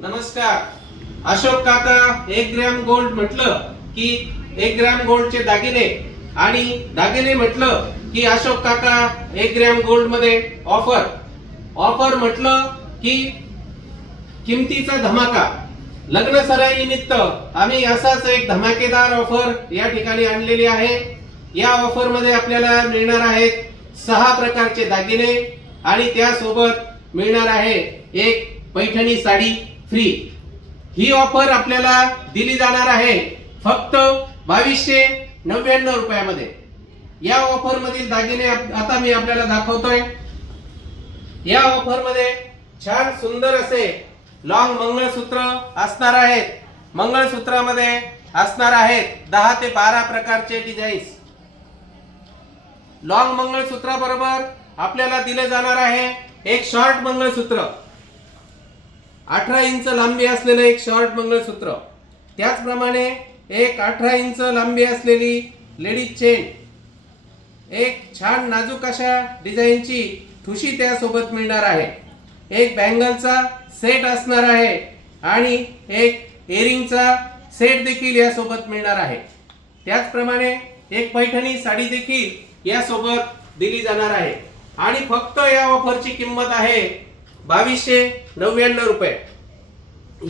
नमस्कार. अशोक काका 1 gram gold म्हटलं की 1 ग्रॅम गोल्डचे दागिने आणि दागिने म्हटलं की अशोक काका 1 ग्रॅम गोल्ड मध्ये ऑफर म्हटलं की किमतीचा धमाका. लग्न सराई निमित्त आम्ही असाच एक धमाकेदार ऑफर या ठिकाणी आणलेली आहे. या ऑफर मध्ये आपल्याला मिळणार आहेत 6 प्रकारचे दागिने आणि त्यासोबत मिळणार आहे एक पैठणी साडी फ्री. ही ऑफर आपल्याला दिली जाणार आहे फक्त 2299 रुपयामध्ये. या ऑफर मधील दागिने आता मी आपल्याला दाखवतोय. या ऑफर मध्ये छान सुंदर असे लॉंग मंगळसूत्र असणार आहेत. मंगळसूत्रामध्ये असणार आहेत 10 ते 12 प्रकारचे डिझाईन्स. लॉंग मंगळसूत्राबरोबर आपल्याला दिले जाणार आहे एक शॉर्ट मंगळसूत्र, 18 इंच लांबी असलेलं एक शॉर्ट मंगळसूत्र. त्याचप्रमाणे एक 18 इंच लांबी असलेली लेडीज चेन, एक छान नाजूक अशा डिझाईनची ठुशी त्यासोबत मिळणार आहे. एक बँगलचा सेट असणार आहे आणि एक इयरिंगचा सेट देखील यासोबत मिळणार आहे. त्याचप्रमाणे एक पैठणी साडी देखील यासोबत दिली जाणार आहे आणि फक्त या ऑफरची किंमत आहे 2299 रुपये.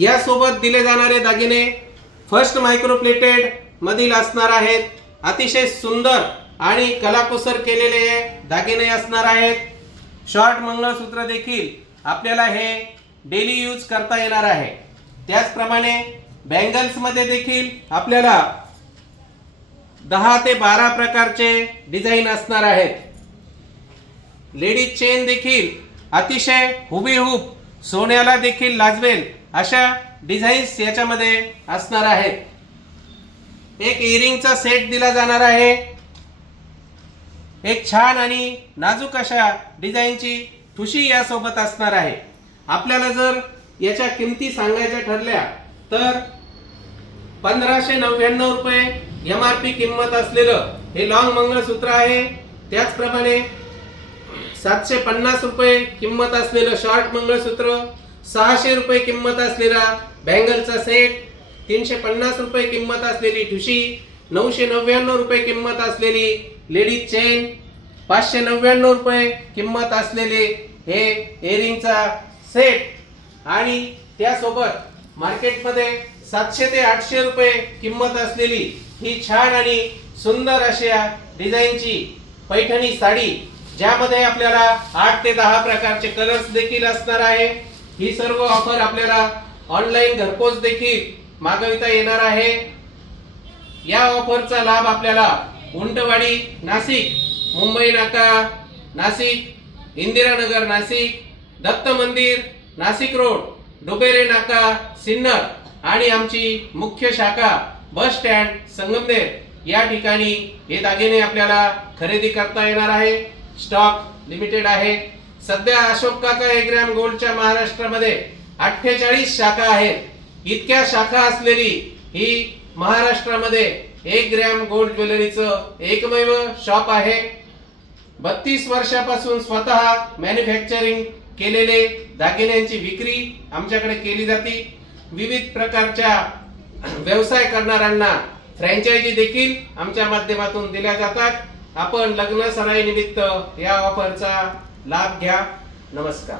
यासोबत दिले जाणारे दागिने फर्स्ट मायक्रोप्लेटेड मधील असणार आहेत. अतिशय सुंदर आणि कलाकुसर केलेले दागिने असणार आहेत. शॉर्ट मंगळसूत्र देखील आपल्याला हे डेली यूज करता येणार आहे. त्याचप्रमाणे बँगल्स मध्ये देखील आपल्याला 10 ते 12 प्रकारचे डिझाईन असणार आहेत. लेडीज चेन देखील अतिशय हुबेहूब सोन्याला देखील लाजवेल अशा डिझाईन्स याच्यामध्ये असणार आहेत. एक इयरिंगचा सेट दिला जाणार आहे. एक छान आणि नाजूक अशा डिझाईनची ठुशी यासोबत असणार आहे. आपल्याला जर याच्या किमती सांगायच्या ठरल्या तर 1599 रुपये MRP किंमत असलेलं हे लॉंग मंगळसूत्र आहे. त्याचप्रमाणे 750 रुपये किंमत असलेलं शॉर्ट मंगळसूत्र, 600 रुपये किंमत असलेला बँगलचा सेट, 350 रुपये किंमत असलेली ठुशी, 999 रुपये किंमत असलेली लेडीज चेन, 599 रुपये किंमत असलेले हे इयरिंगचा सेट आणि त्यासोबत मार्केटमध्ये 700 ते 800 रुपये किंमत असलेली ही छान आणि सुंदर अशा डिझाईनची पैठणी साडी, ज्यामध्ये आपल्याला 8 ते 10 प्रकारचे कलर्स देखील असणार आहे. ही सर्व ऑफर आपल्याला ऑनलाईन घरपोच देखील मागविता येणार आहे. या ऑफरचा लाभ आपल्याला उंटवाडी नाशिक, मुंबई नाका नाशिक, इंदिरानगर नाशिक, दत्त मंदिर नाशिक रोड, डोबेरे नाका सिन्नर आणि आमची मुख्य शाखा बस स्टँड संगमनेर या ठिकाणी हे दागिने आपल्याला खरेदी करता येणार आहे. स्टॉक लिमिटेड आहे. सध्या अशोक काका 1 ग्रॅम गोल्डच्या महाराष्ट्रामध्ये 48 शाखा आहेत. इतक्या शाखा असलेली ही महाराष्ट्रामध्ये 1 ग्रॅम गोल्ड ज्वेलरीचं एकमेव शॉप आहे. 32 वर्षापासून स्वतः मॅन्युफॅक्चरिंग केलेले दागिन्यांची विक्री आमच्याकडे केली जाते. विविध प्रकारच्या व्यवसाय करणाऱ्यांना फ्रँचायझी देखील आमच्या माध्यमातून दिल्या जातात. आपण लग्न सराई निमित्त या ऑफरचा लाभ घ्या. नमस्कार.